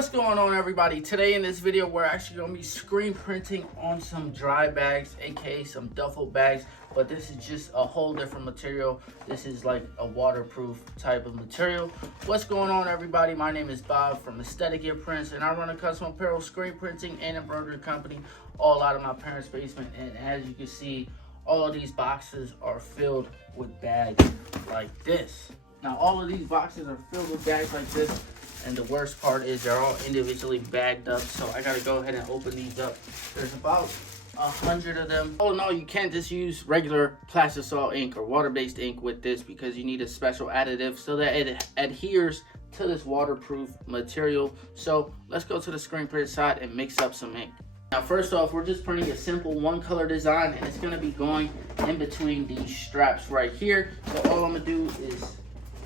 What's going on, everybody? Today in this video we're actually going to be screen printing on some dry bags, aka some duffel bags, but this is just a whole different material. This is like a waterproof type of material. What's going on, everybody? My name is Bob from Aesthetic Gear Prints, and I run a custom apparel screen printing and embroidery company all out of my parents' basement. And as you can see, all of these boxes are filled with bags like this. Now all of these boxes are filled with bags like this, and the worst part is they're all individually bagged up, so I gotta go ahead and open these up. There's about 100 of them. Oh no, you can't just use regular plastisol ink or water-based ink with this, because you need a special additive so that it adheres to this waterproof material. So let's go to the screen print side and mix up some ink. Now first off, we're just printing a simple one color design, and it's gonna be going in between these straps right here. So all I'm gonna do is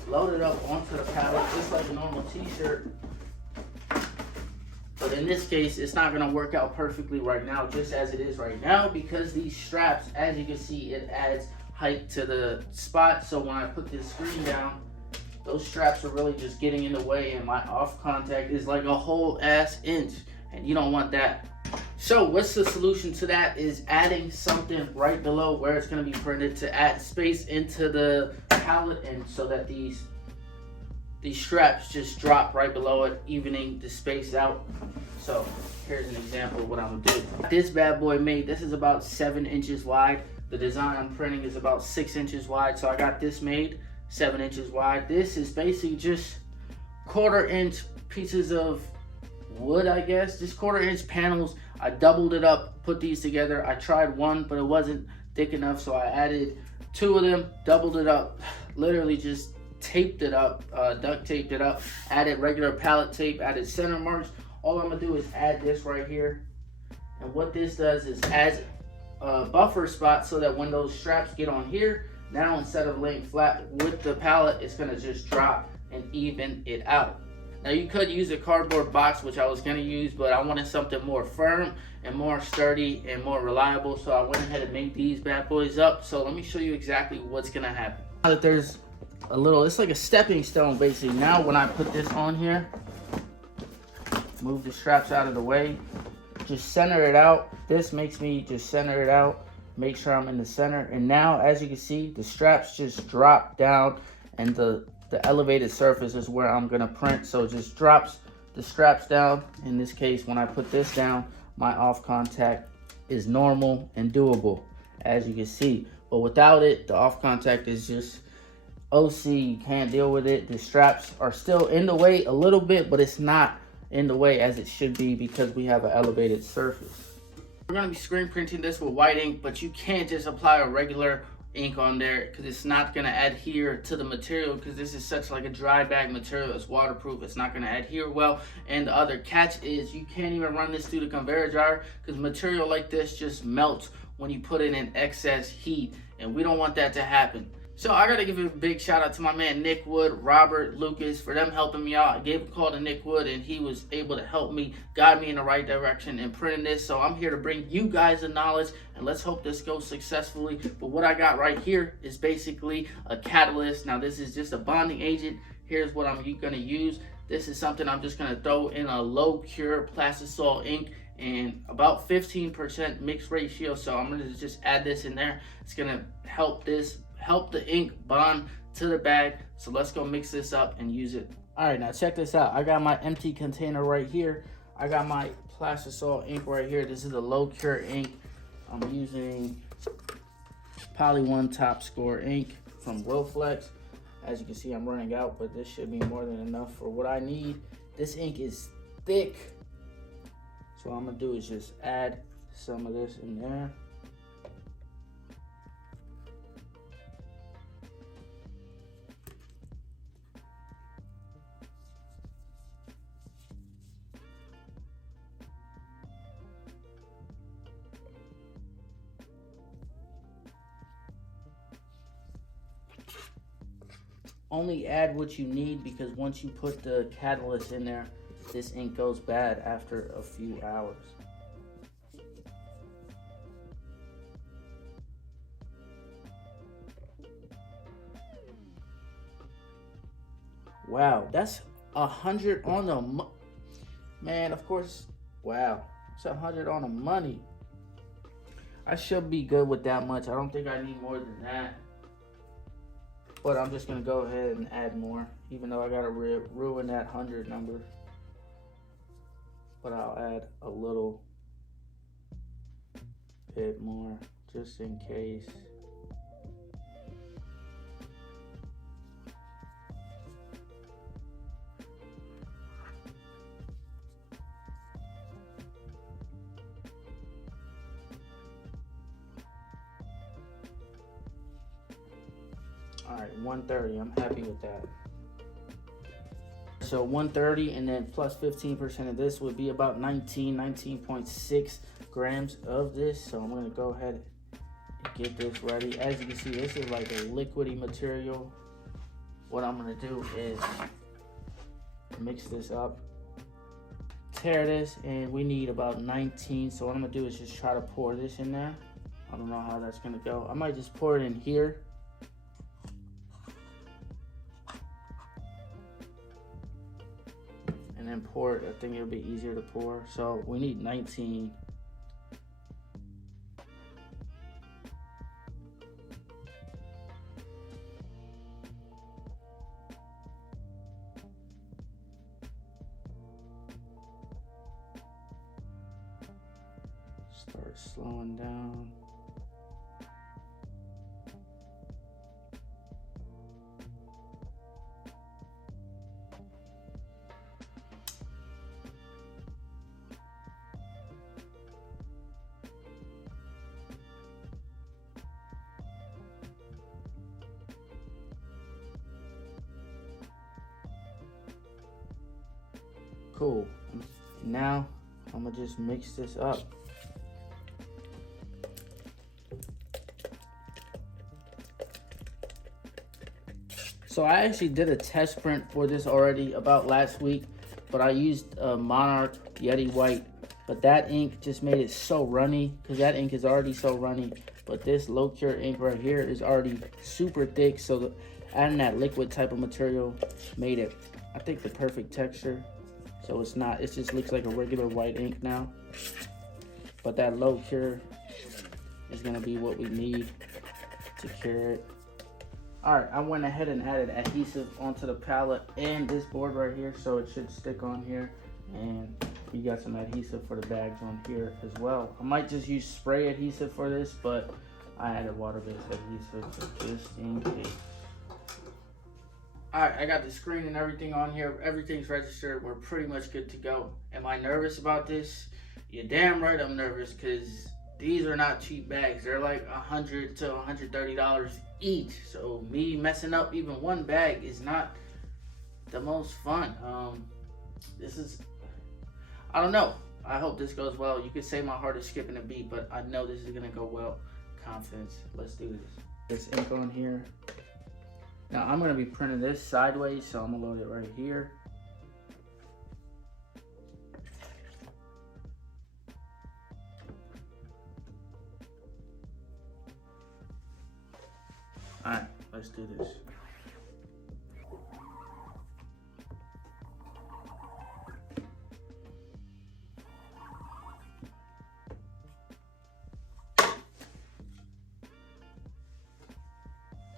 load it up onto the pallet just like a normal t-shirt, but in this case it's not going to work out perfectly right now, just as it is right now, because these straps, as you can see, it adds height to the spot. So when I put this screen down, those straps are really just getting in the way, and my off contact is like a whole ass inch, and you don't want that. So what's the solution to that is adding something right below where it's going to be printed to add space into the pallet, and so that these straps just drop right below it, evening the space out. So here's an example of what I'm gonna do. This bad boy made, this is about 7 inches wide. The design I'm printing is about 6 inches wide, so I got this made 7 inches wide. This is basically just 1/4 inch pieces of wood, I guess, just 1/4 inch panels. I doubled it up, put these together. I tried one, but it wasn't thick enough, so I added 2 of them, doubled it up, literally just taped it up, duct taped it up, added regular pallet tape, added center marks. All I'm gonna do is add this right here, and what this does is adds a buffer spot so that when those straps get on here, now instead of laying flat with the pallet, it's gonna just drop and even it out. Now you could use a cardboard box, which I was gonna use, but I wanted something more firm and more sturdy and more reliable, so I went ahead and made these bad boys up. So let me show you exactly what's gonna happen. Now that there's a little, it's like a stepping stone basically. Now when I put this on here, move the straps out of the way, just center it out. This makes me just center it out, make sure I'm in the center. And now as you can see, the straps just drop down, and the elevated surface is where I'm gonna print. So it just drops the straps down. In this case, when I put this down, my off contact is normal and doable, as you can see. But without it, the off contact is just OC. You can't deal with it. The straps are still in the way a little bit, but it's not in the way as it should be because we have an elevated surface. We're gonna be screen printing this with white ink, but you can't just apply a regular ink on there because it's not going to adhere to the material, because this is such like a dry bag material. It's waterproof, it's not going to adhere well. And the other catch is you can't even run this through the conveyor dryer, because material like this just melts when you put it in excess heat, and we don't want that to happen. So I gotta give a big shout out to my man Nick Wood, Robert, Lucas, for them helping me out. I gave a call to Nick Wood, and he was able to help me, guide me in the right direction in printing this. So I'm here to bring you guys the knowledge, and let's hope this goes successfully. But what I got right here is basically a catalyst. Now this is just a bonding agent. Here's what I'm gonna use. This is something I'm just gonna throw in a low cure plastisol ink and about 15% mixed ratio. So I'm gonna just add this in there. It's gonna help the ink bond to the bag. So let's go mix this up and use it. All right, now check this out. I got my empty container right here. I got my plastisol ink right here. This is a low cure ink. I'm using Poly 1 Top Score ink from Wilflex. As you can see, I'm running out, but this should be more than enough for what I need. This ink is thick, so what I'm gonna do is just add some of this in there. Only add what you need, because once you put the catalyst in there, this ink goes bad after a few hours. Wow, that's 100 on the Man, of course, wow, it's 100 on the money. I should be good with that much. I don't think I need more than that. But I'm just gonna go ahead and add more, even though I gotta ruin that 100 number. But I'll add a little bit more, just in case. All right, 130, I'm happy with that. So 130 and then plus 15% of this would be about 19.6 grams of this. So I'm gonna go ahead and get this ready. As you can see, this is like a liquidy material. What I'm gonna do is mix this up, tear this, and we need about 19. So what I'm gonna do is just try to pour this in there. I don't know how that's gonna go. I might just pour it in here. And then pour it. I think it'll be easier to pour. So we need 19. Start slowing down. Cool. Now I'm gonna just mix this up. So I actually did a test print for this already about last week, but I used Monarch Yeti White, but that ink just made it so runny, because that ink is already so runny, but this low cure ink right here is already super thick, so adding that liquid type of material made it, I think, the perfect texture. So it's not, it just looks like a regular white ink now, but that low cure is gonna be what we need to cure it. All right, I went ahead and added adhesive onto the pallet and this board right here, so it should stick on here. And you got some adhesive for the bags on here as well. I might just use spray adhesive for this, but I added water-based adhesive just in case. All right, I got the screen and everything on here. Everything's registered. We're pretty much good to go. Am I nervous about this? You're damn right I'm nervous, because these are not cheap bags. They're like $100 to $130 each. So me messing up even one bag is not the most fun. This is, I don't know. I hope this goes well. You could say my heart is skipping a beat, but I know this is gonna go well. Confidence. Let's do this. This ink on here. Now I'm gonna be printing this sideways, so I'm gonna load it right here. All right, let's do this.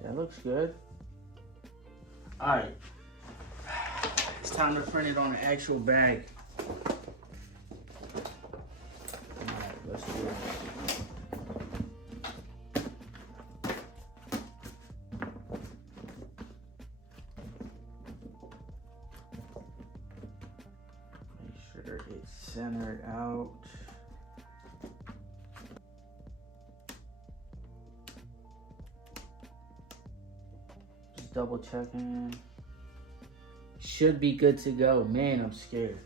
That looks good. All right, it's time to print it on an actual bag. All right, let's do it. Make sure it's centered out. Double checking. Should be good to go. Man, I'm scared.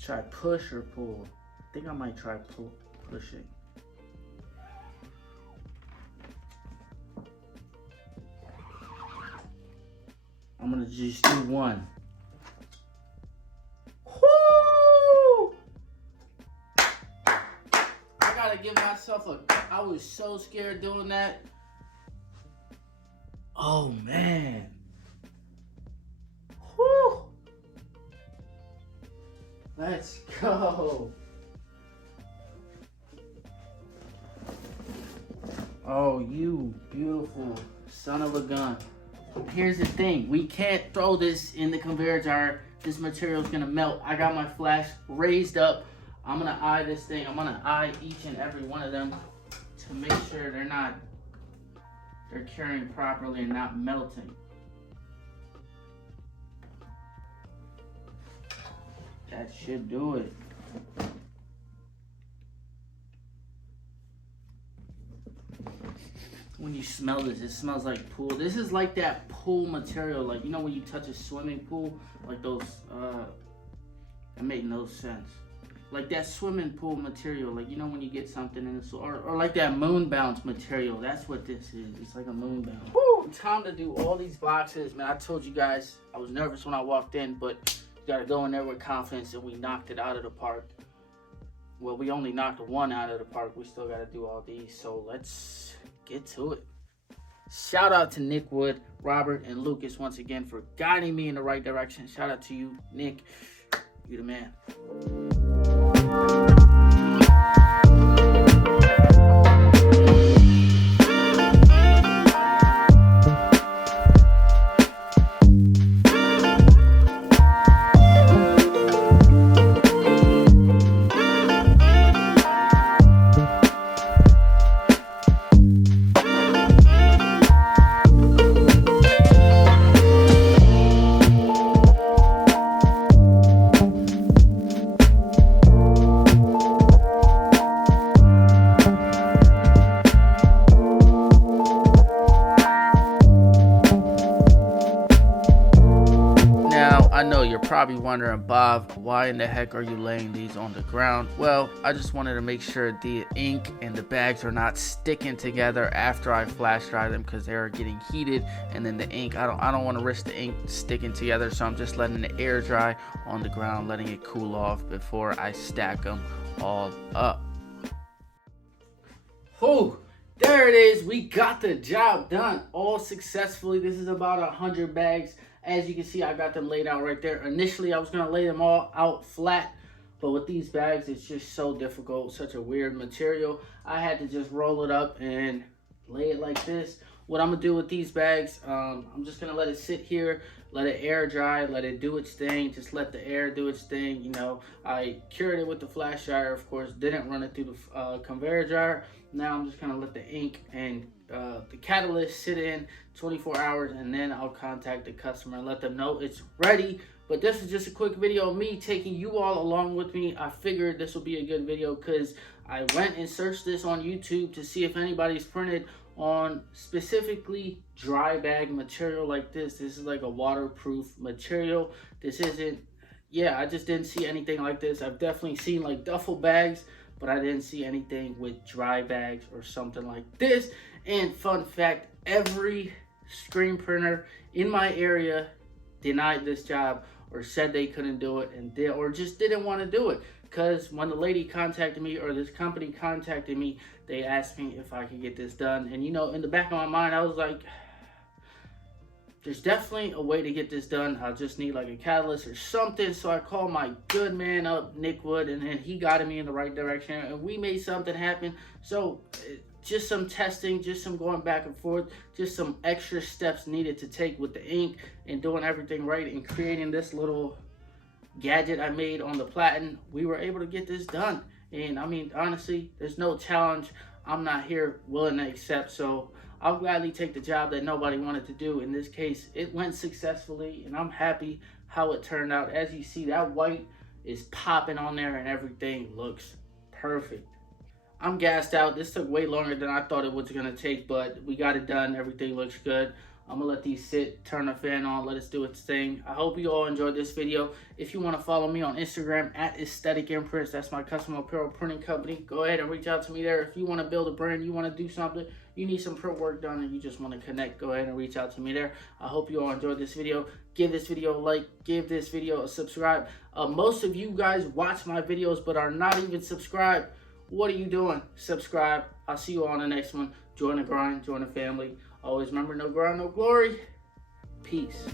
Try push or pull. I think I might try pushing. I'm gonna just do one. Give myself a, I was so scared doing that. Oh man. Whew. Let's go. Oh, you beautiful son of a gun. Here's the thing. We can't throw this in the conveyor jar. This material is going to melt. I got my flash raised up. I'm going to eye this thing. I'm going to eye each and every one of them to make sure they're curing properly and not melting. That should do it. When you smell this, it smells like pool. This is like that pool material, like, you know, when you touch a swimming pool, like those, that made no sense. Like that swimming pool material, like, you know, when you get something in the, or like that moon bounce material. That's what this is. It's like a moon bounce. Woo! Time to do all these boxes, man. I told you guys I was nervous when I walked in, but you gotta go in there with confidence, and we knocked it out of the park. Well, we only knocked one out of the park. We still gotta do all these, so let's get to it. Shout out to Nick Wood, Robert, and Lucas once again for guiding me in the right direction. Shout out to you, Nick. You the man. I know you're probably wondering, Bob, why in the heck are you laying these on the ground? Well, I just wanted to make sure the ink and the bags are not sticking together after I flash dry them, because they're getting heated, and then the ink, I don't want to risk the ink sticking together, so I'm just letting it air dry on the ground, letting it cool off before I stack them all up. Oh, there it is. We got the job done all successfully. This is about 100 bags. As you can see, I got them laid out right there. Initially, I was going to lay them all out flat, but with these bags, it's just so difficult, such a weird material. I had to just roll it up and lay it like this. What I'm going to do with these bags, I'm just going to let it sit here, let it air dry, let it do its thing, just let the air do its thing. You know, I cured it with the flash dryer, of course, didn't run it through the conveyor dryer. Now I'm just going to let the ink and the catalyst sit in 24 hours, and then I'll contact the customer and let them know it's ready. But this is just a quick video of me taking you all along with me. I figured this will be a good video because I went and searched this on YouTube to see if anybody's printed on specifically dry bag material like this. This is like a waterproof material. This isn't, yeah, I just didn't see anything like this. I've definitely seen like duffel bags, but I didn't see anything with dry bags or something like this. And fun fact, every screen printer in my area denied this job or said they couldn't do it, and or just didn't want to do it. Because when the lady contacted me, or this company contacted me, they asked me if I could get this done. And you know, in the back of my mind, I was like, there's definitely a way to get this done. I'll just need like a catalyst or something. So I called my good man up, Nick Wood, and then he guided me in the right direction, and we made something happen. So just some testing, just some going back and forth, just some extra steps needed to take with the ink and doing everything right and creating this little gadget I made on the platen. We were able to get this done. And I mean, honestly, there's no challenge I'm not here willing to accept. So I'll gladly take the job that nobody wanted to do. In this case, it went successfully, and I'm happy how it turned out. As you see, that white is popping on there and everything looks perfect. I'm gassed out. This took way longer than I thought it was going to take, but we got it done. Everything looks good. I'm going to let these sit, turn the fan on, let us do its thing. I hope you all enjoyed this video. If you want to follow me on Instagram, at Aesthetic Imprints, that's my custom apparel printing company. Go ahead and reach out to me there. If you want to build a brand, you want to do something, you need some print work done, and you just want to connect, go ahead and reach out to me there. I hope you all enjoyed this video. Give this video a like, give this video a subscribe. Most of you guys watch my videos but are not even subscribed. What are you doing? Subscribe. I'll see you all on the next one. Join the grind, join the family. Always remember, no grind, no glory. Peace.